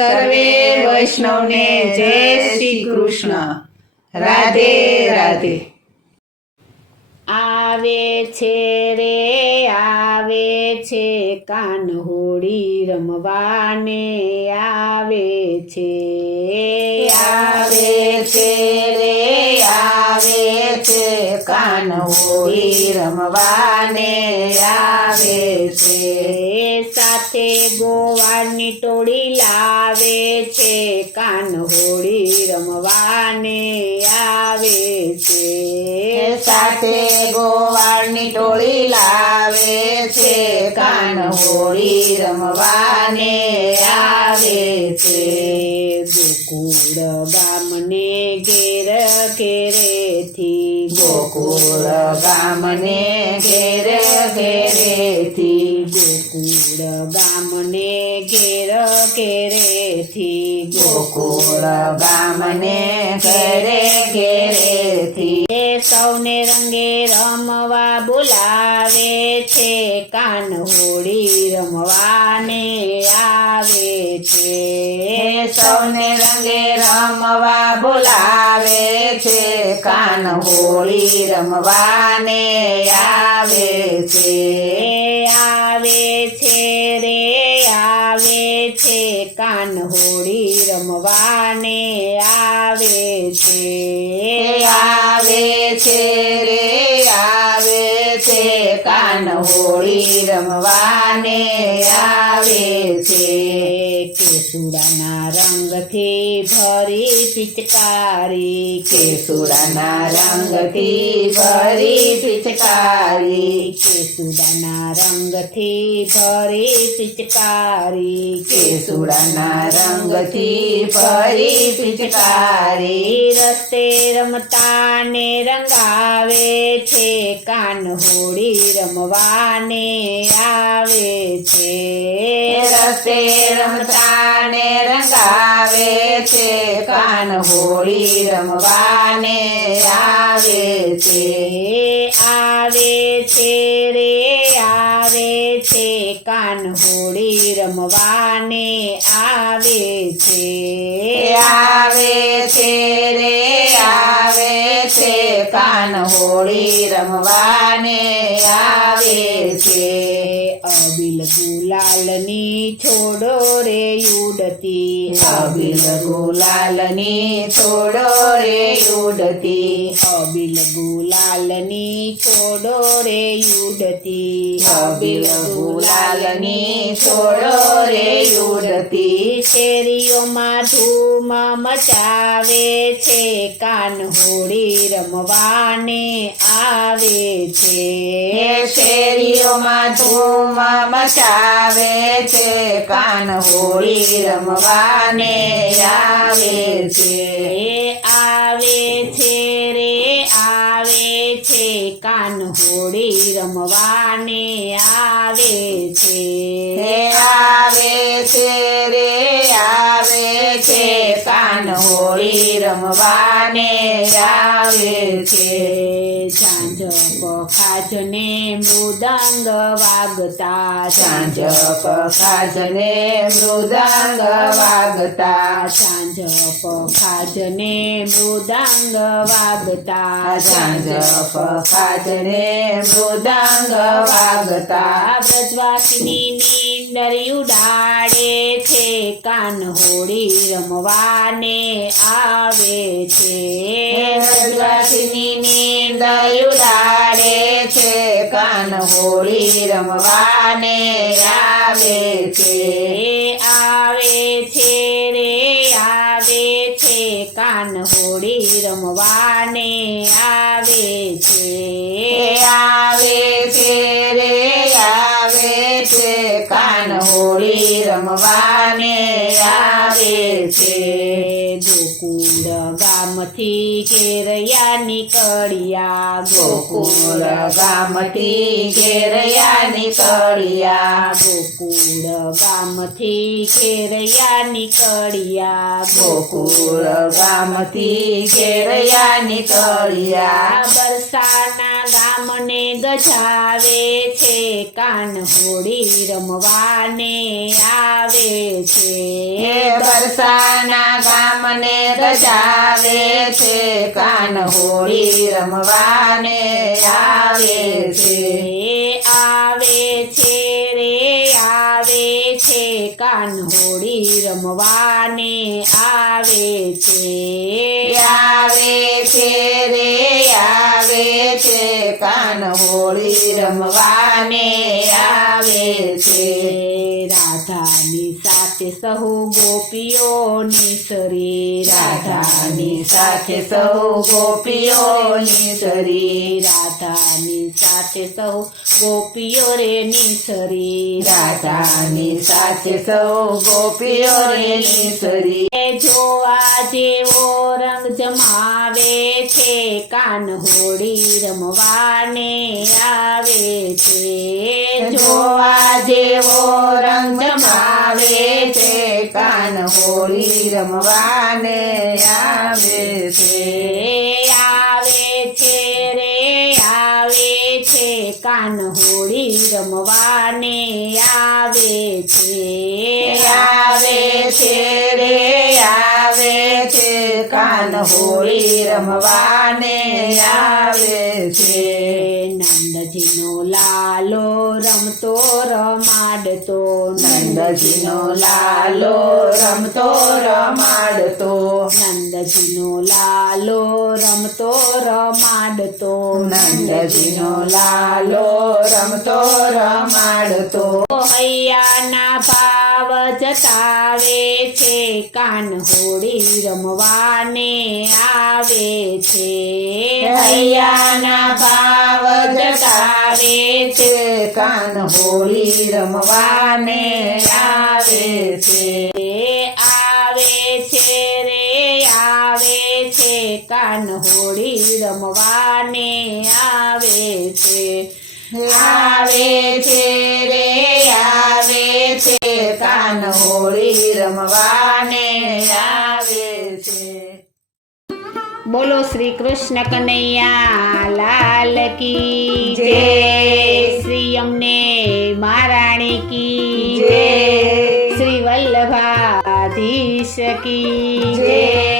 સર્વે વૈષ્ણવને જય શ્રી કૃષ્ણ. રાધે રાધે. આવે છે રે આવે છે કાન્હોડી રમવાને આવે છે. આવે છે રે આવે છે કાન્હોડી રમવાને આવે છે. સાથે ગોવાળની ટોળી લાવે છે કાન્હોડી રમવાને આવે છે. સાથે ગોવાળની ટોળી લાવે છે કાન્હોડી રમવાને આવે છે. ગોકુળ ગામને ઘેર ઘેરેથી ગોકુળ ગામને ઘેર ઘેરેથી ગોકુળ ગામને ઘેર ઘેરેથી ગોકુળ ગામને ઘેરે ઘેરેથી સૌને રંગે રમવા બોલાવે છે કાન્હોડી રમવાને આવે છે. સૌને રંગે રમવા બોલાવે છે કાન્હોડી રમવાને આવે છે. આવે છે રે આવે છે કાન્હોડી રમવાને આવે છે. આવે છે રે આવે છે કાન્હોડી રમવાને આવે છે. કેસુડાના રંગથી ભરી પિચકારી કેસુડાના રંગથી ભરી પિચકારી કેસુડાના રંગથી ભરી પિચકારી કેસુડાના રંગથી ભરી પિચકારી રસ્તે રમતા ને રંગાવે છે કાન્હોડી રમવાને આવે છે. રસ્તે રમતા ને રંગાવે છે કાન્હોડી રમવાને આવે છે. આવે છે રે આવે છે કાન્હોડી રમવાને આવે છે. આવે છે રે આવે છે કાન્હોડી રમવાને આવે છે. અબિલ ગુલાલની છોડો રે ઉડતી અબિલ ગુલાલની છોડો રે ઉડતી અબિલ ગુલાલની છોડો રે ઉડતી અબિલ ગુલાલની છોડો રે ઉડતી શેરીઓમાં ધૂમ મચાવે છે કાન્હોડી રમવાને આવે છે. શેરીઓમાં ધૂમ મચાવે છે કાન્હોડી રમવાને આવે છે. આવે છે રે આવે છે કાન્હોડી રમવાને આવે છે. આવે છે રે આવે છે કાન્હોડી રમવાને આવે છે. સાંજ પખાજને મૃદંગ વાગતા સાંજ પખાજને મૃદંગ વાગતા સાંજ પખાજને મૃદંગ વાગતા સાંજ પખાજને મૃદંગ વાગતા બ્રજવાસીની નીંદર ઉડાડે છે કાન્હોડી રમવાને આવે છે. બ્રજવાસીની નીંદર ઉડાડે છે કાન્હોડી રમવાને આવે છે. આવે છે રે આવે છે કાન્હોડી રમવાને આવે છે. આવે છે રે આવે છે કાન્હોડી રમવાને આવે છે. ગોકુળ ગામથી ઘેરયા નીકળ્યા ગોકુળ ગામથી ઘેરયા નીકળ્યા ગોકુળ ગામથી ઘેરયા નીકળ્યા ગોકુળ ગામથી ઘેરયા નીકળ્યા બરસ બરસાના ગામને ગજાવે છે, કાન હોળી રમવાને આવે છે. એ બરસાના ગામને ગજાવે છે, કાન હોળી રમવાને આવે છે. આવે છે રે આવે છે, કાન હોળી રમવાને આવે છે. આવે છે રે આવે છે, કાન હોળી રમવાને આવે છે. રાધાની સાથે સહુ ગોપીઓની સરી, રાધાની સાથે સૌ ગોપીઓની સરી, રાધાની સાથે સહુ ગોપીઓ રે નિસરી, રાધાની સાથે સૌ ગોપીઓ રે નિસરી. જોવા જેવો રંગ જમાવે છે, કાન હોળી રમવાને આવે છે. જોવા જેવો રંગ જમાવે છે, કાન હોળી રમવાને આવે છે. આવે છે રે આવે છે, કાન હોળી રમવાને આવે છે. આવે છે રે આવે છે, કાન હોળી રમવાને આવે છે. નંદજીનો લાલો રમતો રમાડતો, નંદજીનો લાલો રમતો રમાડતો, નંદજીનો લાલો રમતો રમાડતો, નંદજીનો લાલો રમતો રમાડતો. હૈયાના ભાવ જતાવે છે, કાન હોળી રમવાને આવે છે. હૈયાના ભાવ જતાવે છે, કાન હોળી રમવાને આવે છે. આવે છે રે આવે છે, કાન હોળી રમવાને આવે છે. આવે છે રે આવે છે, કાન હોળી રમવાને આવે છે. બોલો શ્રી કૃષ્ણ કનૈયા લાલ કી જય. જય, શ્રી અમને મહારાણી કી જય. જય, શ્રી વલ્લભાધીશ કી જય. જય.